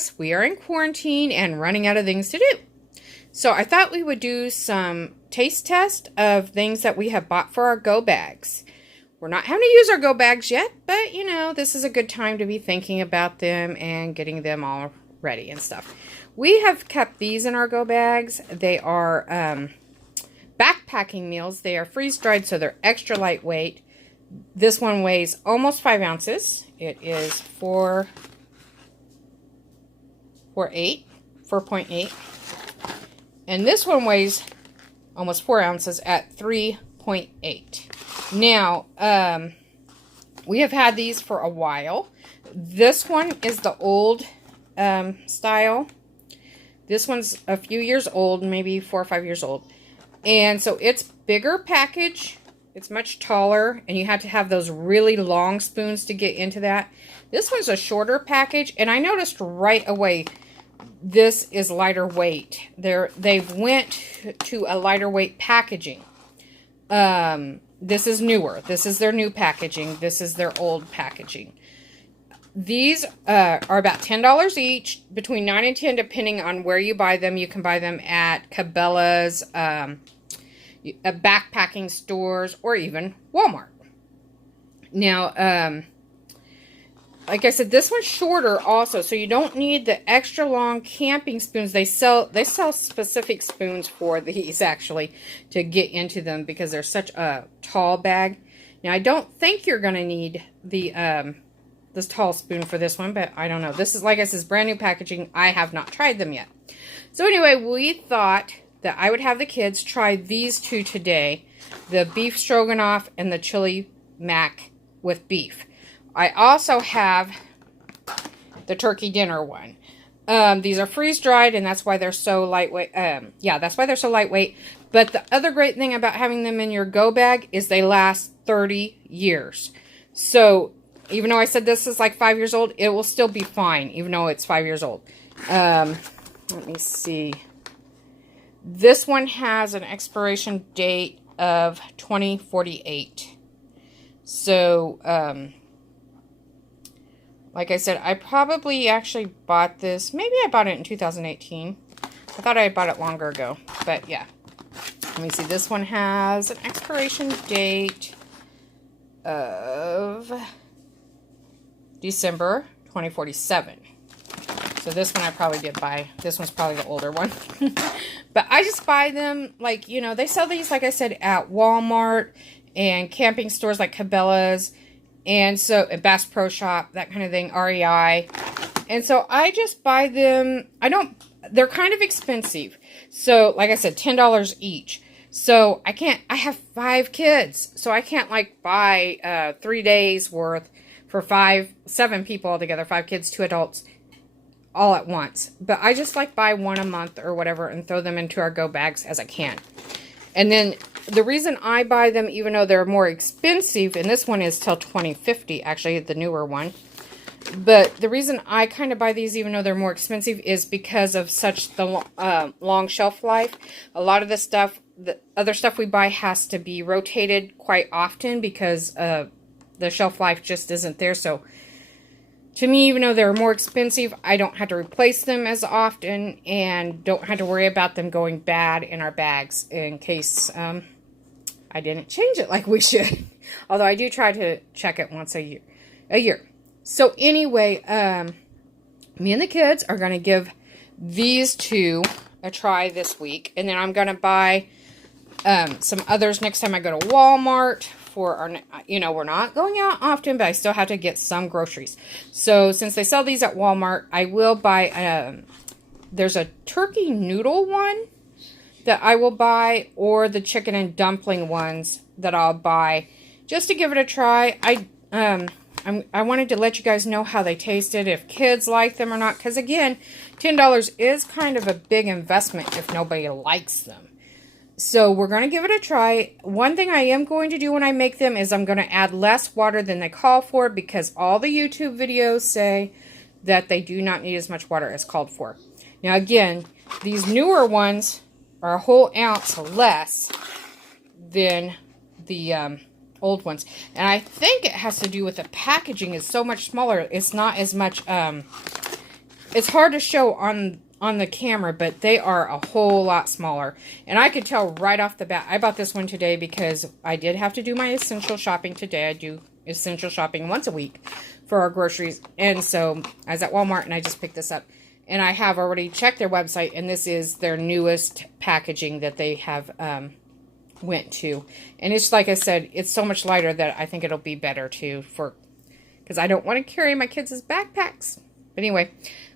us, we are in quarantine and running out of things to do. So I thought we would do some taste test of things that we have bought for our go bags. We're not having to use our go bags yet, but you know, this is a good time to be thinking about them and getting them all ready and stuff. We have kept these in our go bags. They are backpacking meals. They are freeze-dried, so they're extra lightweight. This one weighs almost 5 ounces. It is 4.8. And this one weighs almost 4 ounces at 3.8. Now, we have had these for a while. This one is the old style. This one's a few years old, maybe 4 or 5 years old. And so it's bigger package. It's much taller, and you have to have those really long spoons to get into that. This one's a shorter package, and I noticed right away this is lighter weight. They've went to a lighter weight packaging. This is newer. This is their new packaging. This is their old packaging. These are about $10 each, between $9 and $10 depending on where you buy them. You can buy them at Cabela's, backpacking stores, or even Walmart. Now, like I said, this one's shorter also, so you don't need the extra long camping spoons. They sell specific spoons for these, actually, to get into them because they're such a tall bag. Now, I don't think you're going to need the this tall spoon for this one, but I don't know. This is, like I said, brand new packaging. I have not tried them yet. So anyway, we thought that I would have the kids try these two today. The beef stroganoff and the chili mac with beef. I also have the turkey dinner one. These are freeze-dried, and that's why they're so lightweight. That's why they're so lightweight. But the other great thing about having them in your go bag is they last 30 years. So even though I said this is like 5 years old, it will still be fine, even though it's 5 years old. Let me see. This one has an expiration date of 2048. So, like I said, I probably actually bought this. Maybe I bought it in 2018. I thought I had bought it longer ago. But, yeah. Let me see. This one has an expiration date of December 2047. So this one I probably did buy. This one's probably the older one. But I just buy them, like, you know, they sell these, like I said, at Walmart and camping stores like Cabela's. And so, at Bass Pro Shop, that kind of thing, REI. And so I just buy them. They're kind of expensive. So, like I said, $10 each. So, I have 5 kids. So, I can't, like, buy 3 days worth for 7 people altogether. 5 kids, 2 adults, all at once. But I just like buy one a month or whatever and throw them into our go bags as I can. And then the reason I buy them, even though they're more expensive, and this one is till 2050, actually, the newer one. But the reason I kind of buy these, even though they're more expensive, is because of such the long shelf life. A lot of the other stuff we buy has to be rotated quite often because the shelf life just isn't there. So, to me, even though they're more expensive, I don't have to replace them as often and don't have to worry about them going bad in our bags in case I didn't change it like we should. Although I do try to check it once a year. So anyway, me and the kids are going to give these two a try this week. And then I'm going to buy some others next time I go to Walmart. For our, we're not going out often, but I still have to get some groceries. So since they sell these at Walmart, I will buy, there's a turkey noodle one that I will buy, or the chicken and dumpling ones that I'll buy just to give it a try. I wanted to let you guys know how they tasted, if kids like them or not, because again, $10 is kind of a big investment if nobody likes them. So we're going to give it a try. One thing I am going to do when I make them is I'm going to add less water than they call for, because all the YouTube videos say that they do not need as much water as called for. Now again, these newer ones are a whole ounce less than the old ones. And I think it has to do with the packaging is so much smaller. It's not as much it's hard to show on the camera, but they are a whole lot smaller. And I could tell right off the bat. I bought this one today because I did have to do my essential shopping today. I do essential shopping once a week for our groceries. And so I was at Walmart and I just picked this up. And I have already checked their website, and this is their newest packaging that they have went to. And it's like I said, it's so much lighter that I think it'll be better too because I don't want to carry my kids' backpacks. But anyway,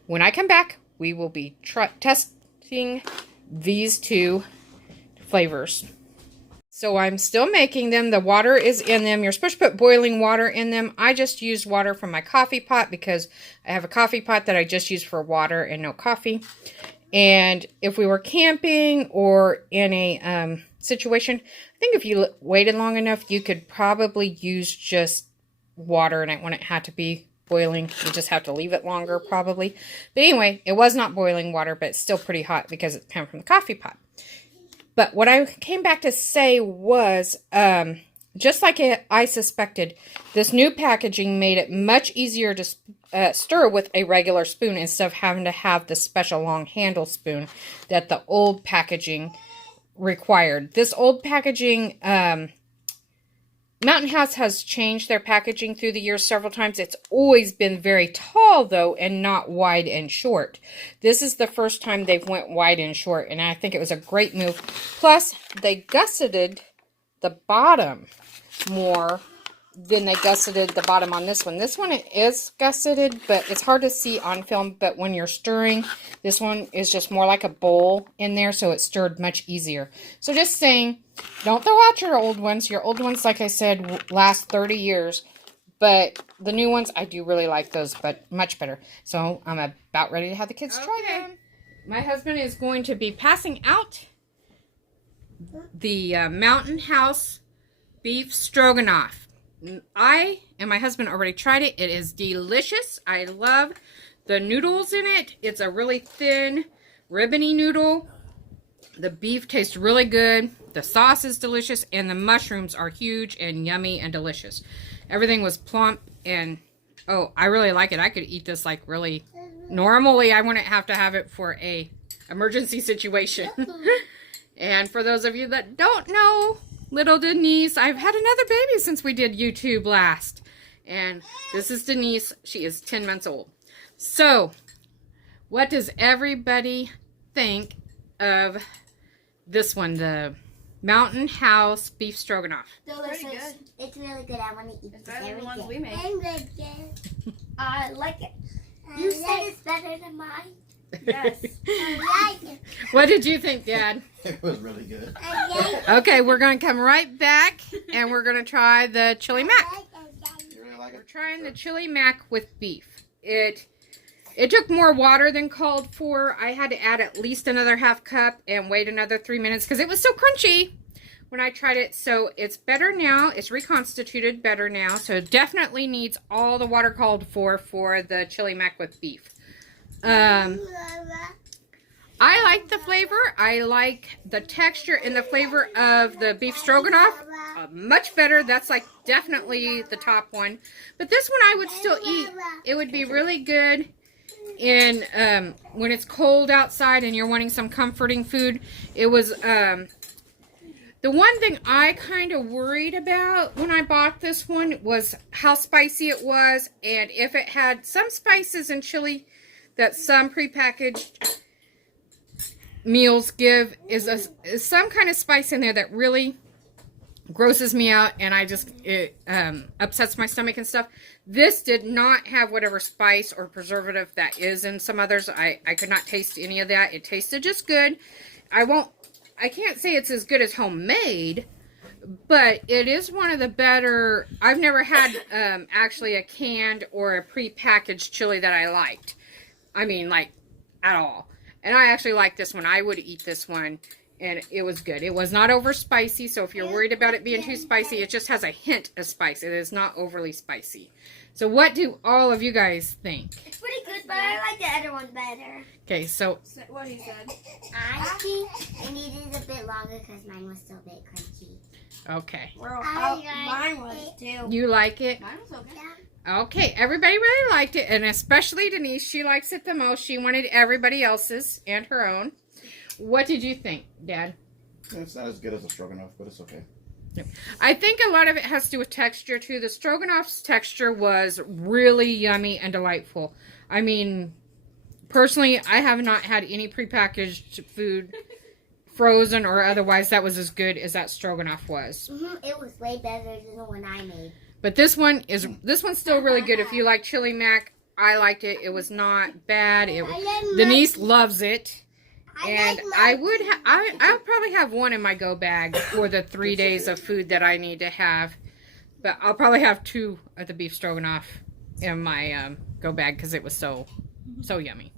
when I come back, we will be testing these two flavors. So I'm still making them. The water is in them. You're supposed to put boiling water in them. I just used water from my coffee pot because I have a coffee pot that I just use for water and no coffee. And if we were camping or in a situation, I think if you waited long enough, you could probably use just water and it wouldn't have to be boiling. You just have to leave it longer probably. But anyway, it was not boiling water, but it's still pretty hot because it's coming from the coffee pot. But what I came back to say was, just like I suspected, this new packaging made it much easier to stir with a regular spoon instead of having to have the special long handle spoon that the old packaging required. This old packaging, Mountain House has changed their packaging through the years several times. It's always been very tall, though, and not wide and short. This is the first time they've went wide and short, and I think it was a great move. Plus, they gusseted the bottom more than they gusseted the bottom on this one. This one is gusseted, but it's hard to see on film. But when you're stirring, this one is just more like a bowl in there, so it's stirred much easier. So just saying, don't throw out your old ones. Your old ones, like I said, last 30 years. But the new ones, I do really like those, but much better. So I'm about ready to have the kids try them. My husband is going to be passing out the Mountain House Beef Stroganoff. I and my husband already tried it. It is delicious. I love the noodles in it. It's a really thin, ribbony noodle. The beef tastes really good. The sauce is delicious. And the mushrooms are huge and yummy and delicious. Everything was plump. And, oh, I really like it. I could eat this like really... Normally, I wouldn't have to have it for a emergency situation. And for those of you that don't know... Little Denise, I've had another baby since we did YouTube last. And this is Denise. She is 10 months old. So, what does everybody think of this one? The Mountain House Beef Stroganoff. Delicious. It's really good. I want to eat this every the ones day. we make. I like it. You said it's better than mine? Yes. I like it. What did you think, Dad? It was really good. Okay, we're going to come right back and we're going to try the chili mac. You really like We're it? trying the chili mac with beef. It took more water than called for. I had to add at least another half cup and wait another 3 minutes because it was so crunchy when I tried it. So it's better now. It's reconstituted better now. So it definitely needs all the water called for the chili mac with beef. I like the flavor. I like the texture and the flavor of the beef stroganoff. Much better. That's like definitely the top one. But this one I would still eat. It would be really good in when it's cold outside and you're wanting some comforting food. It was the one thing I kind of worried about when I bought this one was how spicy it was, and if it had some spices and chili that some prepackaged meals give is some kind of spice in there that really grosses me out, and it upsets my stomach and stuff. This did not have whatever spice or preservative that is in some others. I could not taste any of that. It tasted just good. I can't say it's as good as homemade, but it is one of the better. I've never had actually a canned or a prepackaged chili that I liked. I mean, like, at all. And I actually like this one. I would eat this one, and it was good. It was not over spicy, so if you're worried about it being too spicy, it just has a hint of spice. It is not overly spicy. So what do all of you guys think? It's pretty good, but I like the other one better. Okay, so... What he said. I think I needed a bit longer because mine was still a bit crunchy. Okay. Well, I like mine was too. You like it? Mine was okay. Okay, everybody really liked it, and especially Denise. She likes it the most. She wanted everybody else's and her own. What did you think, Dad? It's not as good as a stroganoff, but it's okay. I think a lot of it has to do with texture, too. The Stroganoff's texture was really yummy and delightful. I mean, personally, I have not had any prepackaged food, frozen or otherwise, that was as good as that Stroganoff was. It was way better than the one I made. But this one's still really good. If you like chili mac, I liked it. It was not bad. Denise loves it. And I'll probably have one in my go bag for the 3 days of food that I need to have. But I'll probably have 2 of the beef stroganoff in my go bag because it was so yummy.